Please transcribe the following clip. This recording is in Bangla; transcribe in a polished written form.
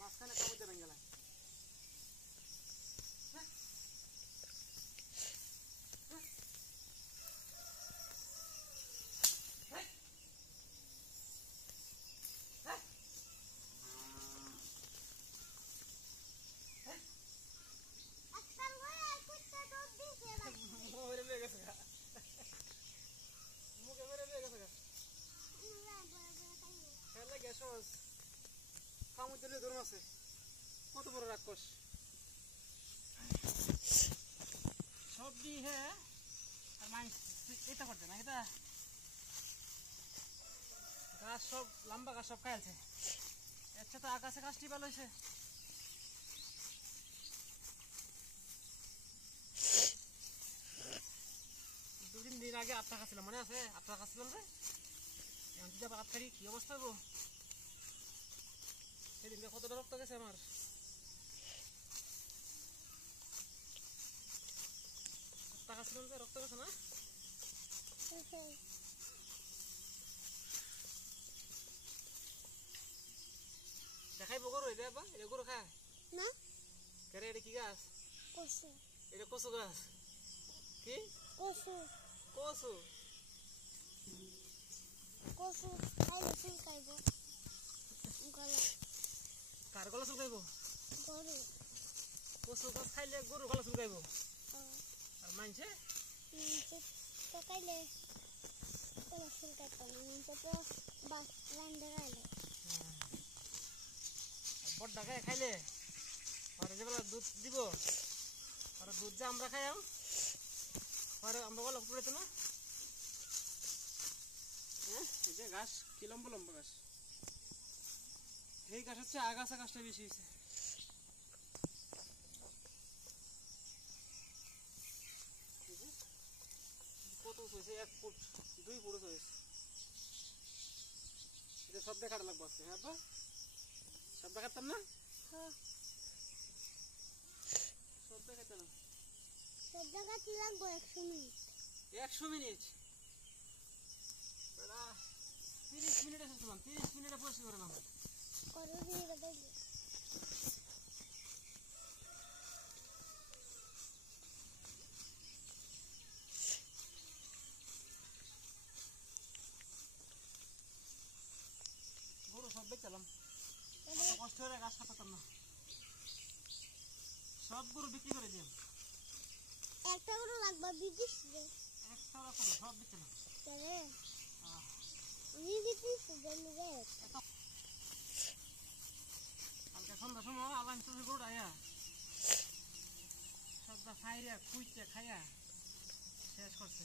মাঝখানে কামড় দেবেন গেলাম মুখে মেরে দিয়ে গেছে খেলে গ্যাস কামড় দিলে ধরুন আছে কত বড় রাক্ষস সব দিয়ে হ্যাঁ আর মাইন্স এটা করতে না এটা গাছ সব লম্বা গাছ সব খাইছে আচ্ছা তো আকাশে গাছটি ভালো হয়েছে দুদিন দিন আগে 8 টাকা ছিল মনে আছে 8 টাকা ছিল রে এখন যদি আবার 8 তারিখ কি অবস্থা হবো সেদিনকে কতটা রক্ত গেছে আমার টাকা ছিল যে রক্ত গেছে না দেখাইবো গরু এটা বা এটা গরু খায় না কেরে এটা কি গাছ কচু এটা কচু গাছ কি কচু কচু কচু খাইলে চুল খাইব গলা কার গলা চুল খাইব গরু কচু গাছ খাইলে গরু গলা চুল খাইব আর মানছে তো খাইলে গলা চুল খাইব না মানছে তো বাস রান্দে খাইলে বড় ডাকায় খাইলে আর যেবেলা দুধ দিব আর দুধ যে আমরা খাইয়াম আর আমরা গলা পুড়ে তো না হ্যাঁ এই যে গাছ কি লম্বা লম্বা গাছ এই গাছ হচ্ছে আগাছা গাছটা বেশি হয়েছে কত হয়েছে 1 ফুট 2 ফুট হয়েছে এটা সব দেখাটা লাগবে আজকে হ্যাঁ বা সব দেখাতাম না হ্যাঁ সব দেখাতাম সব দেখাতে লাগবে 100 মিনিট 100 মিনিট বেড়া 30 মিনিট আছে তোমার 30 মিনিটে পরিষ্কার করে নাও করে দিয়ে দেবে গরু সব বেচালাম কষ্ট করে গাছ কাটাতাম না সব গরু বিক্রি করে দিলাম একটা গরু লাগবে বিদিস রে একটা রাখো সব বেচালাম রে আমি বিদিস দেন রে কালকে সন্ধ্যা সময় আলাম তো গরু আয়া সবটা খাইয়া খুঁজতে খাইয়া শেষ করছে